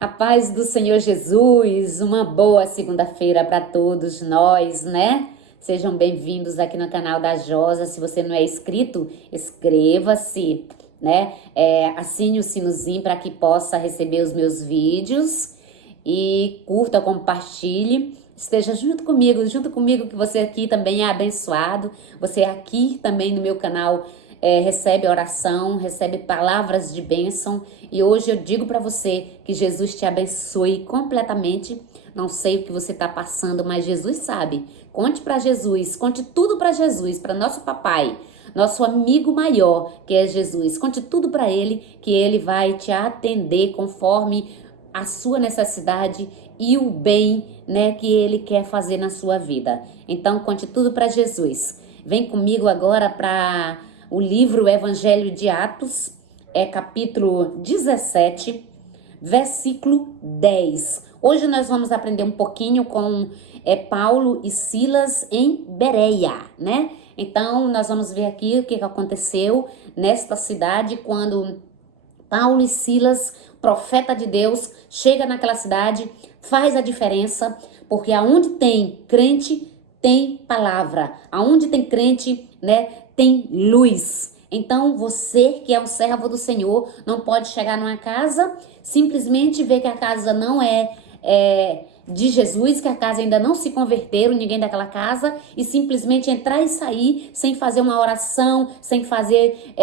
A paz do Senhor Jesus, uma boa segunda-feira para todos nós, né? Sejam bem-vindos aqui no canal da Josa. Se você não é inscrito, inscreva-se, né? Assine o sinozinho para que possa receber os meus vídeos e curta, compartilhe. Esteja junto comigo que você aqui também é abençoado. Você aqui também no meu canal recebe oração, recebe palavras de bênção. E hoje eu digo para você que Jesus te abençoe completamente. Não sei o que você está passando, mas Jesus sabe. Conte para Jesus, conte tudo para Jesus, para nosso papai, nosso amigo maior, que é Jesus. Conte tudo para ele, que ele vai te atender conforme a sua necessidade e o bem, né, que ele quer fazer na sua vida. Então, conte tudo para Jesus. Vem comigo agora para o livro Evangelho de Atos, capítulo 17, versículo 10. Hoje nós vamos aprender um pouquinho com Paulo e Silas em Bereia, né? Então, nós vamos ver aqui o que aconteceu nesta cidade quando Paulo e Silas, profeta de Deus, chega naquela cidade, faz a diferença, porque aonde tem crente, tem palavra. Aonde tem crente, né, tem luz. Então, você que é um servo do Senhor, não pode chegar numa casa, simplesmente ver que a casa não é de Jesus, que a casa ainda não se converteram, ninguém daquela casa, e simplesmente entrar e sair sem fazer uma oração, sem fazer,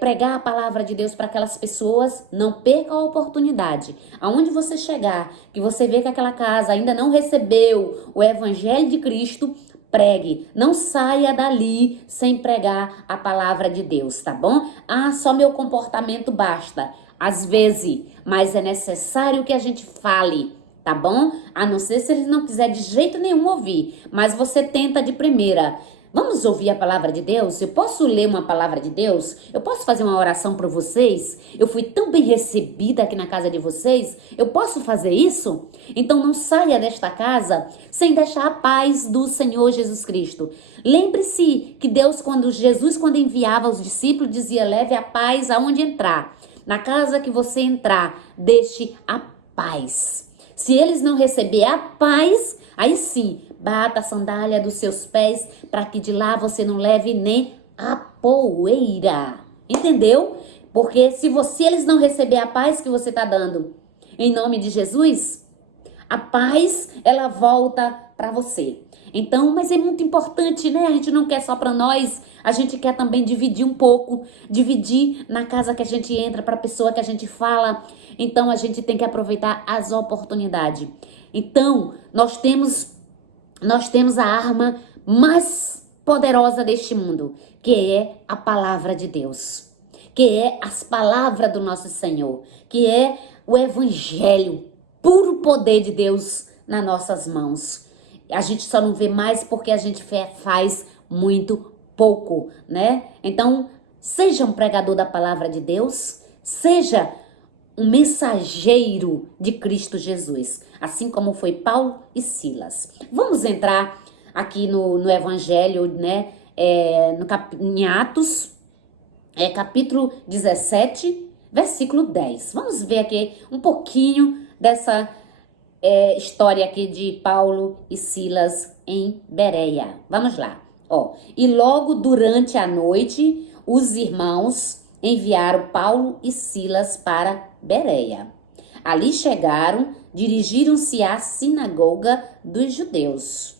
pregar a palavra de Deus para aquelas pessoas. Não perca a oportunidade. Aonde você chegar, que você vê que aquela casa ainda não recebeu o Evangelho de Cristo, pregue. Não saia dali sem pregar a palavra de Deus, tá bom? Ah, só meu comportamento basta. Às vezes, mas é necessário que a gente fale, tá bom? A não ser se eles não quiserem de jeito nenhum ouvir, mas você tenta de primeira. Vamos ouvir a palavra de Deus? Eu posso ler uma palavra de Deus? Eu posso fazer uma oração para vocês? Eu fui tão bem recebida aqui na casa de vocês. Eu posso fazer isso? Então não saia desta casa sem deixar a paz do Senhor Jesus Cristo. Lembre-se que Deus, Jesus, quando enviava os discípulos, dizia: leve a paz aonde entrar. Na casa que você entrar, deixe a paz. Se eles não receber a paz, aí sim, bata a sandália dos seus pés para que de lá você não leve nem a poeira. Entendeu? Porque se eles não receber a paz que você está dando, em nome de Jesus, a paz, ela volta para você. Então, mas é muito importante, né? A gente não quer só para nós, a gente quer também dividir um pouco, dividir na casa que a gente entra, para a pessoa que a gente fala. Então, a gente tem que aproveitar as oportunidades. Então, nós temos a arma mais poderosa deste mundo, que é a palavra de Deus, que é as palavras do nosso Senhor, que é o Evangelho, puro poder de Deus nas nossas mãos. A gente só não vê mais porque a gente faz muito pouco, né? Então, seja um pregador da palavra de Deus, seja um mensageiro de Cristo Jesus, assim como foi Paulo e Silas. Vamos entrar aqui no Evangelho, né? Em Atos, capítulo 17, versículo 10. Vamos ver aqui um pouquinho dessa história aqui de Paulo e Silas em Bereia. Vamos lá. E logo durante a noite, os irmãos enviaram Paulo e Silas para Bereia. Ali chegaram, dirigiram-se à sinagoga dos judeus.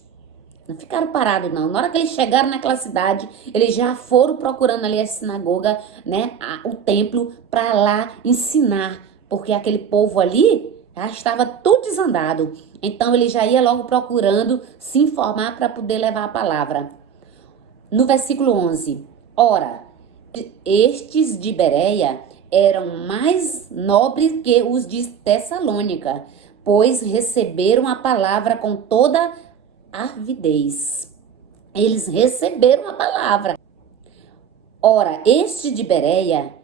Não ficaram parados, não. Na hora que eles chegaram naquela cidade, eles já foram procurando ali a sinagoga, né, o templo, para lá ensinar, porque aquele povo ali já estava tudo desandado. Então, ele já ia logo procurando se informar para poder levar a palavra. No versículo 11. Ora, estes de Bereia eram mais nobres que os de Tessalônica, pois receberam a palavra com toda avidez. Eles receberam a palavra. Ora, este de Bereia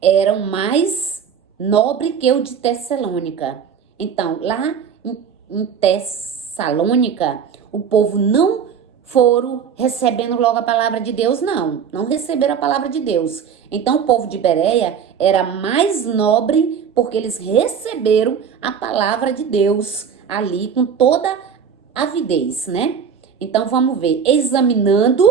eram mais nobre que o de Tessalônica. Então, lá em Tessalônica, o povo não foram recebendo logo a palavra de Deus, não receberam a palavra de Deus. Então o povo de Bereia era mais nobre porque eles receberam a palavra de Deus ali com toda avidez, né? Então vamos ver, examinando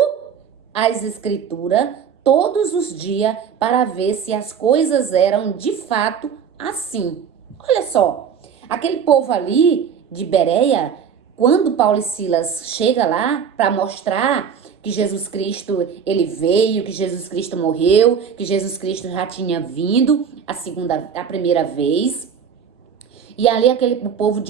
as escrituras todos os dias para ver se as coisas eram de fato assim. Olha só, aquele povo ali de Bereia, quando Paulo e Silas chega lá para mostrar que Jesus Cristo, ele veio, que Jesus Cristo morreu, que Jesus Cristo já tinha vindo a primeira vez. E ali aquele povo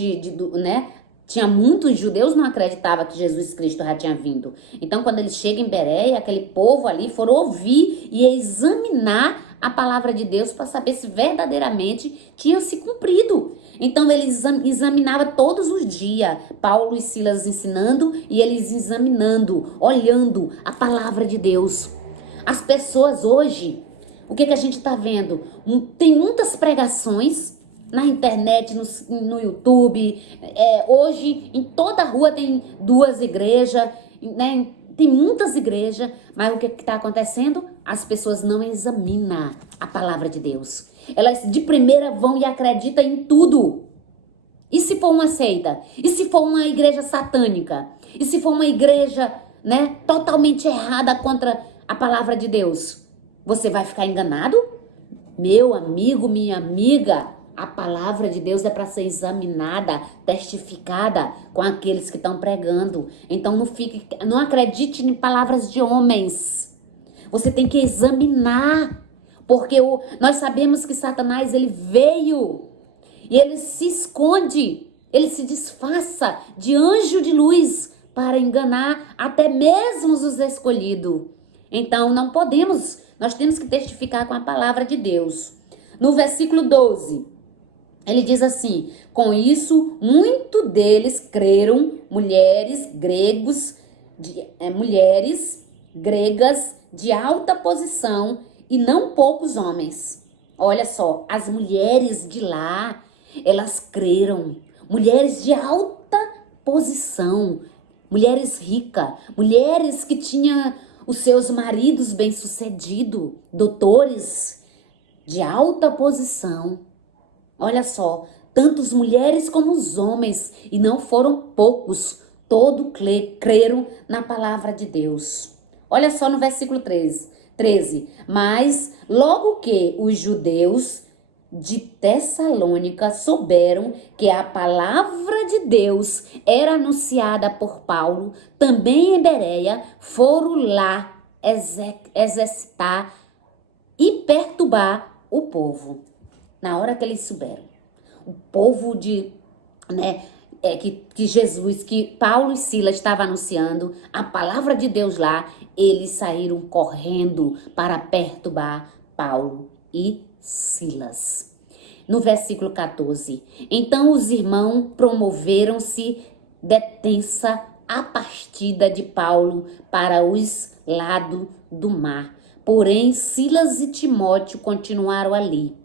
né? Tinha muitos judeus não acreditavam que Jesus Cristo já tinha vindo. Então, quando eles chegam em Bereia, aquele povo ali foram ouvir e examinar a palavra de Deus para saber se verdadeiramente tinha se cumprido. Então, eles examinavam todos os dias, Paulo e Silas ensinando e eles examinando, olhando a palavra de Deus. As pessoas hoje, o que a gente está vendo? Tem muitas pregações na internet, no YouTube. Hoje, em toda rua tem 2 igrejas, né? Tem muitas igrejas, mas o que está acontecendo? As pessoas não examinam a palavra de Deus. Elas de primeira vão e acreditam em tudo. E se for uma seita? E se for uma igreja satânica? E se for uma igreja, né, totalmente errada contra a palavra de Deus? Você vai ficar enganado? Meu amigo, minha amiga, a palavra de Deus é para ser examinada, testificada com aqueles que estão pregando. Então não acredite em palavras de homens. Você tem que examinar, porque nós sabemos que Satanás ele veio e ele se esconde, ele se disfarça de anjo de luz para enganar até mesmo os escolhidos. Então nós temos que testificar com a palavra de Deus. No versículo 12, ele diz assim: com isso, muito deles creram, mulheres gregas de alta posição e não poucos homens. Olha só, as mulheres de lá, elas creram. Mulheres de alta posição, mulheres ricas, mulheres que tinham os seus maridos bem-sucedidos, doutores de alta posição. Olha só, tanto as mulheres como os homens, e não foram poucos, todos creram na palavra de Deus. Olha só no versículo 13. Mas logo que os judeus de Tessalônica souberam que a palavra de Deus era anunciada por Paulo, também em Bereia, foram lá exercitar e perturbar o povo. Na hora que eles souberam, o povo que Paulo e Silas estavam anunciando, a palavra de Deus lá, eles saíram correndo para perturbar Paulo e Silas. No versículo 14, então os irmãos promoveram-se detensa a partida de Paulo para os lados do mar. Porém, Silas e Timóteo continuaram ali.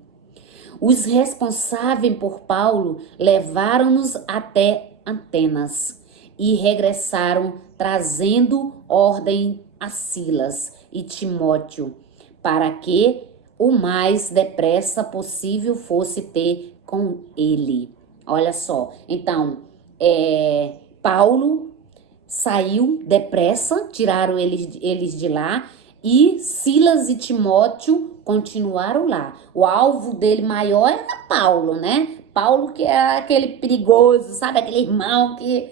Os responsáveis por Paulo levaram-nos até Atenas e regressaram trazendo ordem a Silas e Timóteo para que o mais depressa possível fosse ter com ele. Olha só, então, Paulo saiu depressa, tiraram eles de lá, e Silas e Timóteo continuaram lá. O alvo dele maior era Paulo, né? Paulo que era aquele perigoso, sabe? Aquele irmão que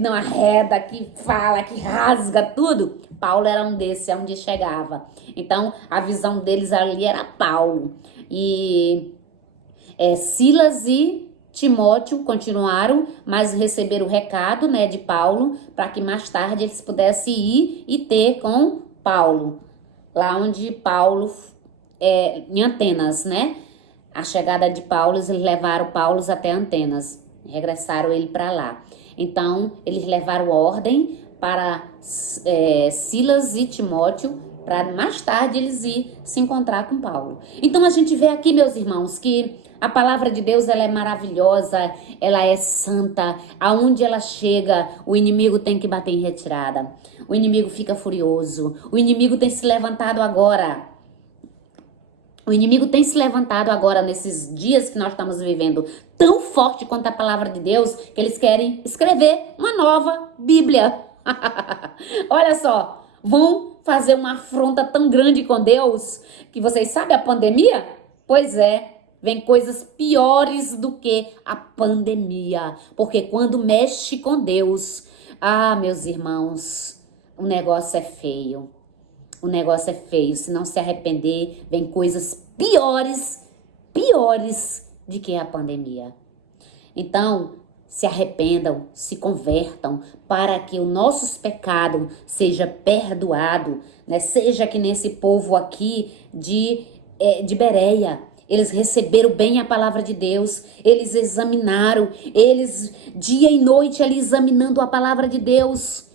não arreda, que fala, que rasga tudo. Paulo era um desses, onde chegava. Então, a visão deles ali era Paulo. E Silas e Timóteo continuaram, mas receberam o recado, né, de Paulo, para que mais tarde eles pudessem ir e ter com Paulo, lá onde Paulo, em Atenas, né? A chegada de Paulo, eles levaram Paulo até Atenas, regressaram ele para lá. Então, eles levaram ordem para Silas e Timóteo para mais tarde eles ir se encontrar com Paulo. Então a gente vê aqui, meus irmãos, que a palavra de Deus, ela é maravilhosa, ela é santa. Aonde ela chega, o inimigo tem que bater em retirada. O inimigo fica furioso. O inimigo tem se levantado agora. O inimigo tem se levantado agora nesses dias que nós estamos vivendo, tão forte quanto a palavra de Deus, que eles querem escrever uma nova Bíblia. Olha só, vão fazer uma afronta tão grande com Deus, que vocês sabem a pandemia? Pois é, vem coisas piores do que a pandemia, porque quando mexe com Deus, meus irmãos, o negócio é feio. O negócio é feio. Se não se arrepender, vem coisas piores de que a pandemia. Então, se arrependam, se convertam, para que o nosso pecado seja perdoado, né? Seja que nesse povo aqui de Bereia, eles receberam bem a palavra de Deus, eles examinaram, eles dia e noite ali examinando a palavra de Deus,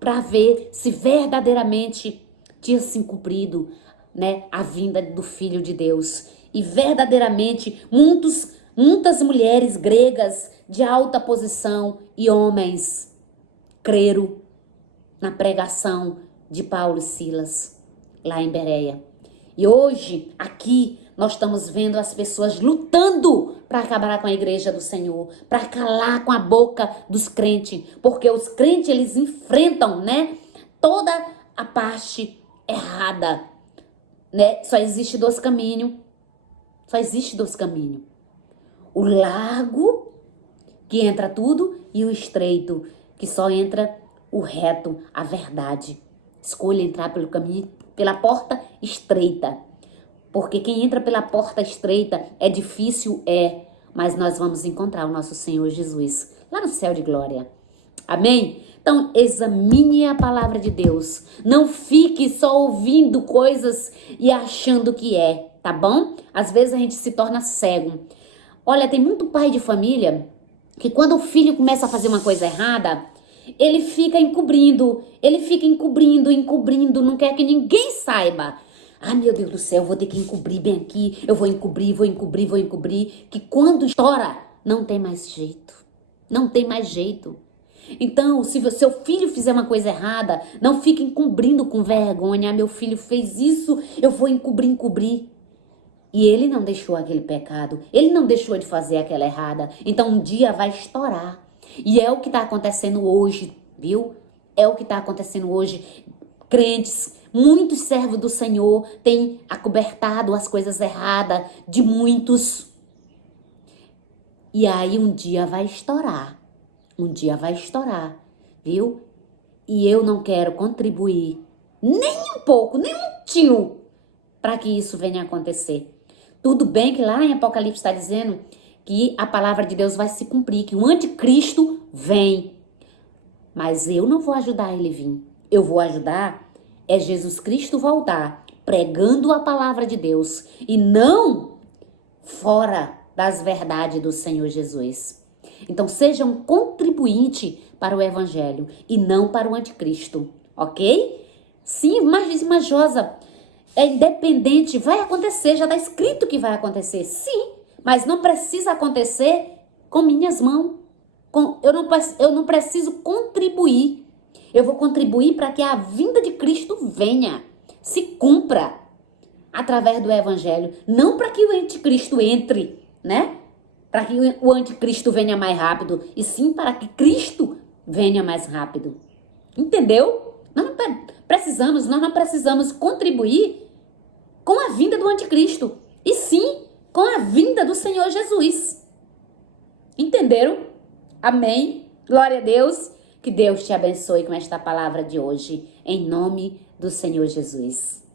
para ver se verdadeiramente tinha se cumprido, né, a vinda do Filho de Deus. E verdadeiramente muitas mulheres gregas de alta posição e homens creram na pregação de Paulo e Silas lá em Bereia. E hoje, aqui, nós estamos vendo as pessoas lutando para acabar com a igreja do Senhor, para calar com a boca dos crentes, porque os crentes, eles enfrentam, né, toda a parte errada, né? Só existe dois caminhos. O largo, que entra tudo, e o estreito, que só entra o reto, a verdade. Escolha entrar pelo caminho, pela porta estreita. Porque quem entra pela porta estreita é difícil, mas nós vamos encontrar o nosso Senhor Jesus lá no céu de glória. Amém? Então, examine a palavra de Deus. Não fique só ouvindo coisas e achando que tá bom? Às vezes a gente se torna cego. Olha, tem muito pai de família que quando o filho começa a fazer uma coisa errada, ele fica encobrindo, não quer que ninguém saiba. Meu Deus do céu, vou ter que encobrir bem aqui, eu vou encobrir, que quando estoura, não tem mais jeito. Então, se o seu filho fizer uma coisa errada, não fique encobrindo com vergonha. Meu filho fez isso, eu vou encobrir. E ele não deixou aquele pecado, ele não deixou de fazer aquela errada. Então, um dia vai estourar. E é o que está acontecendo hoje, viu? É o que está acontecendo hoje. Crentes, muitos servos do Senhor têm acobertado as coisas erradas de muitos. E aí um dia vai estourar. Viu? E eu não quero contribuir nem um pouco, nem um tio, para que isso venha a acontecer. Tudo bem que lá em Apocalipse está dizendo que a palavra de Deus vai se cumprir, que o anticristo vem. Mas eu não vou ajudar ele vir. Eu vou ajudar Jesus Cristo voltar, pregando a palavra de Deus e não fora das verdades do Senhor Jesus. Então, seja um contribuinte para o evangelho e não para o anticristo, ok? Sim, mas Josa, é independente, vai acontecer, já está escrito que vai acontecer. Sim, mas não precisa acontecer com minhas mãos. Eu não preciso contribuir. Eu vou contribuir para que a vinda de Cristo venha, se cumpra através do evangelho. Não para que o anticristo entre, né? Para que o anticristo venha mais rápido, e sim para que Cristo venha mais rápido. Entendeu? Nós não precisamos contribuir com a vinda do anticristo, e sim com a vinda do Senhor Jesus. Entenderam? Amém? Glória a Deus. Que Deus te abençoe com esta palavra de hoje, em nome do Senhor Jesus.